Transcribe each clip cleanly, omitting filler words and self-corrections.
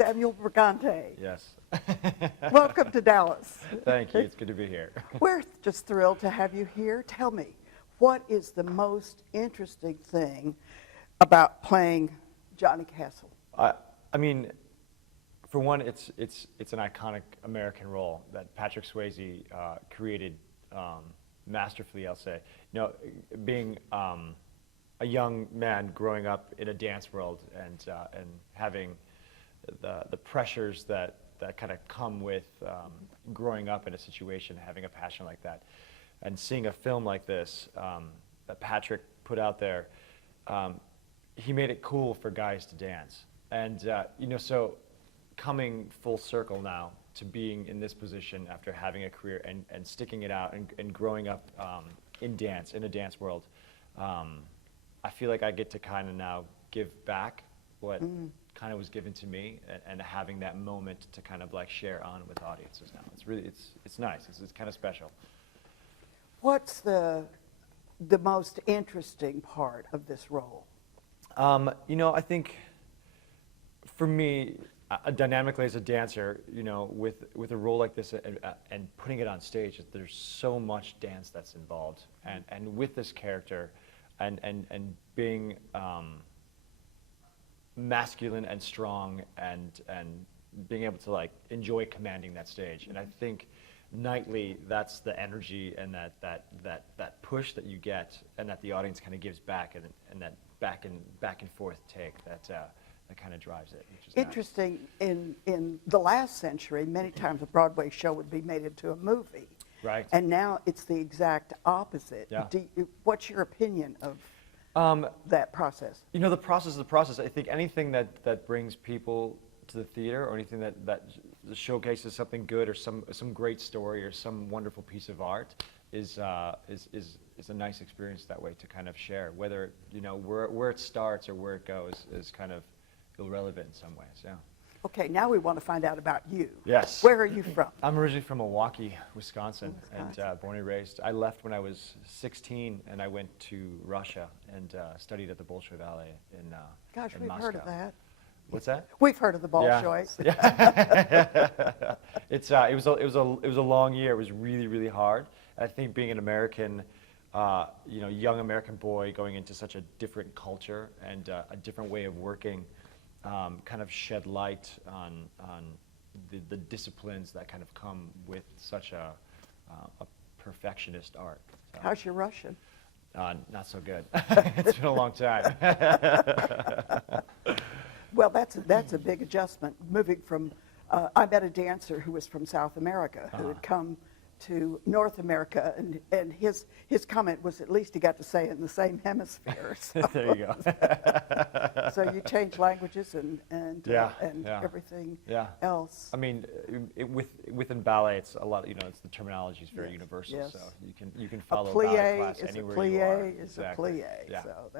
Samuel Pergande. Yes. Welcome to Dallas. Thank you. It's good to be here. We're just thrilled to have you here. Tell me, what is the most interesting thing about playing Johnny Castle? I mean, for one, it's an iconic American role that Patrick Swayze created masterfully, I'll say. You know, being a young man growing up in a dance world and having the pressures that kind of come with growing up in a situation, having a passion like that, and seeing a film like this that Patrick put out there, he made it cool for guys to dance. And you know, so coming full circle now to being in this position after having a career and sticking it out and growing up in dance, in a dance world, I feel like I get to kind of now give back what kind of was given to me, and having that moment to kind of like share on with audiences now. It's really, it's nice. It's kind of special. What's the most interesting part of this role? You know, I think for me, dynamically as a dancer, you know, with a role like this and putting it on stage, there's so much dance that's involved, and with this character, and being masculine and strong, and being able to like enjoy commanding that stage. And I think nightly, that's the energy and that push that you get, and that the audience kind of gives back, and that back and forth take that kind of drives it. Which is Interesting. Nice. In the last century, many times a Broadway show would be made into a movie. Right. And now it's the exact opposite. Yeah. What's your opinion of that process? You know, the process is the process. I think anything that brings people to the theater, or anything that showcases something good, or some great story, or some wonderful piece of art, is a nice experience that way to kind of share. Whether, you know, where it starts or where it goes is kind of irrelevant in some ways. Yeah. Okay, now we want to find out about you. Yes. Where are you from? I'm originally from Milwaukee, Wisconsin, and born and raised. I left when I was 16, and I went to Russia and studied at the Bolshoi Ballet in Gosh, in we've Moscow. heard of that. What's that? We've heard of the Bolshoi. Yeah. It was a long year. It was really, really hard. And I think being an American, you know, young American boy going into such a different culture and a different way of working, kind of shed light on the disciplines that kind of come with such a perfectionist art. So, How's your Russian? not so good. It's been a long time. Well, that's a big adjustment. Moving from, I met a dancer who was from South America who had come to North America, and his comment was, at least he got to say it in the same hemisphere. So, There you go. so you change languages and Yeah. everything Yeah. else. I mean, within ballet, it's a lot. You know, it's the terminology is very Yes, universal, yes. so you can follow A ballet plie class is a anywhere you are. plie is a plie. Yeah. So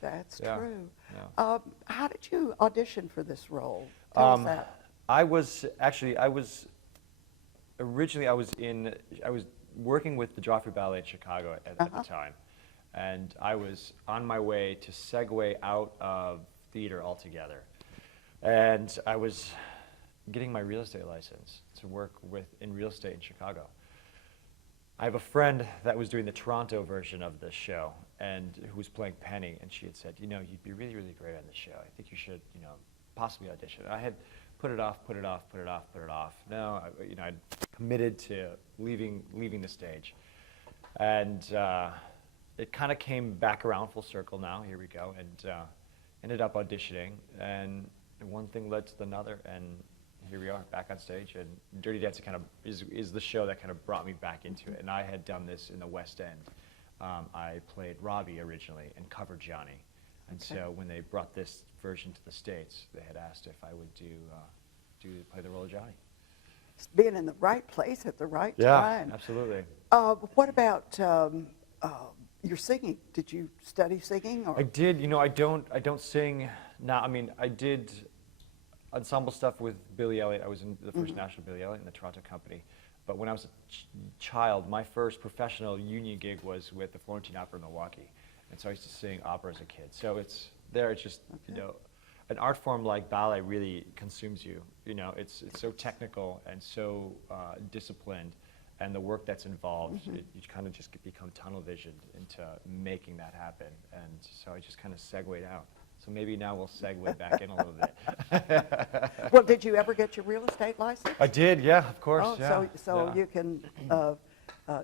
that's Yeah. true. Yeah. How did you audition for this role? Tell us that. Originally, I was working with the Joffrey Ballet in Chicago at the time, and I was on my way to segue out of theater altogether, and I was getting my real estate license to work in real estate in Chicago. I have a friend that was doing the Toronto version of this show, and who was playing Penny, and she had said, you know, you'd be really, really great on the show. I think you should, you know, possibly audition. I had put it off. No, you know, I'd committed to leaving the stage, and it kind of came back around full circle. Now here we go, and ended up auditioning, and one thing led to another, and here we are back on stage. And Dirty Dancing kind of is the show that kind of brought me back into it. And I had done this in the West End. I played Robbie originally and covered Johnny. And so when they brought this version to the States, they had asked if I would play the role of Johnny. It's being in the right place at the right time. Yeah, absolutely. What about your singing? Did you study singing? Or? I did. You know, I don't sing now. I mean, I did ensemble stuff with Billy Elliot. I was in the first National Billy Elliot in the Toronto company. But when I was a child, my first professional union gig was with the Florentine Opera in Milwaukee. And so I used to sing opera as a kid. So it's just, you know, an art form like ballet really consumes you. You know, it's so technical and so disciplined, and the work that's involved, you kind of just become tunnel visioned into making that happen. And so I just kind of segued out. So maybe now we'll segue back in a little bit. Well, did you ever get your real estate license? I did, yeah, of course. Oh, yeah, so yeah. you can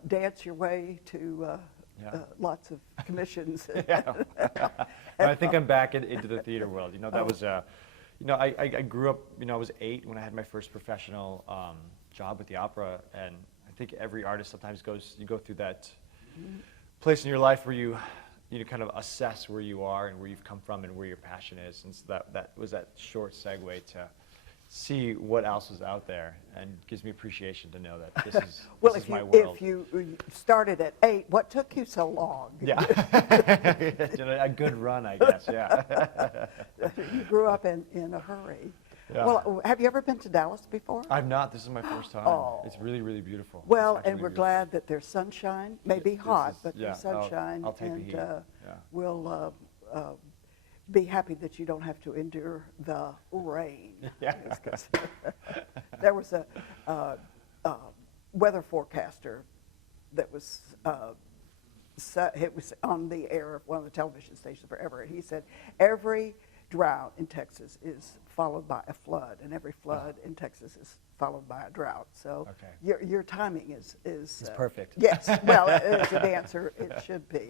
dance your way to lots of commissions. Yeah. I think I'm back into the theater world. You know, that was, you know, I grew up, you know, I was 8 when I had my first professional job with the opera, and I think every artist sometimes you go through that place in your life where you kind of assess where you are and where you've come from and where your passion is. And so that was that short segue to see what else is out there, and gives me appreciation to know that this is, Well, this is my if world. you started at 8, what took you so long? Yeah, you know, a good run, I guess, yeah. You grew up in a hurry. Yeah. Well, have you ever been to Dallas before? I've not. This is my first time. Oh. It's really, really beautiful. Well, It's actually and we're really glad that there's sunshine. Maybe This hot, is- but yeah, there's sunshine. I'll take the heat. Yeah. We'll be happy that you don't have to endure the rain. Yeah. There was a weather forecaster that was it was on the air of one of the television stations forever, and he said every drought in Texas is followed by a flood, and every flood in Texas is followed by a drought. So Okay. your timing is It's perfect. Yes, well, as a dancer, it should be.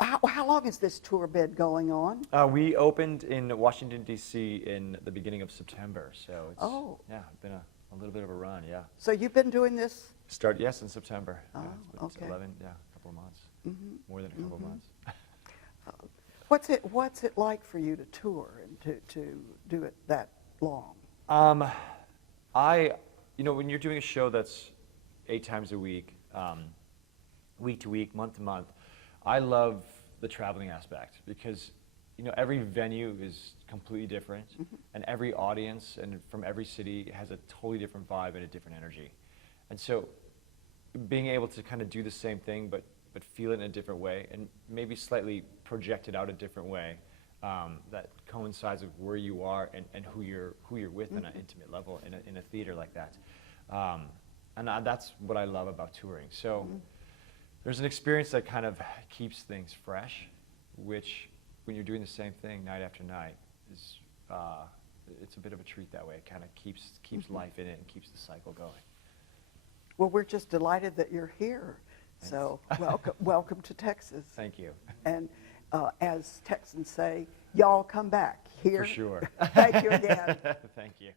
How long has this tour been going on? We opened in Washington, D.C. in the beginning of September, so it's been a little bit of a run, yeah. So you've been doing this? Yes, in September. Oh, It's okay. 11, a couple of months, more than a couple of months. What's it like for you to tour and to do it that long? You know, when you're doing a show that's 8 times a week, week to week, month to month, I love the traveling aspect because, you know, every venue is completely different, and every audience and from every city has a totally different vibe and a different energy. And so being able to kind of do the same thing but feel it in a different way and maybe slightly project it out a different way, that coincides with where you are and who you're with on an intimate level in a theater like that. And that's what I love about touring. So there's an experience that kind of keeps things fresh, which when you're doing the same thing night after night is it's a bit of a treat that way. It kind of keeps life in it and keeps the cycle going. Well, we're just delighted that you're here. Thanks. So welcome to Texas. Thank you. And as Texans say, y'all come back here. For sure. Thank you again. Thank you.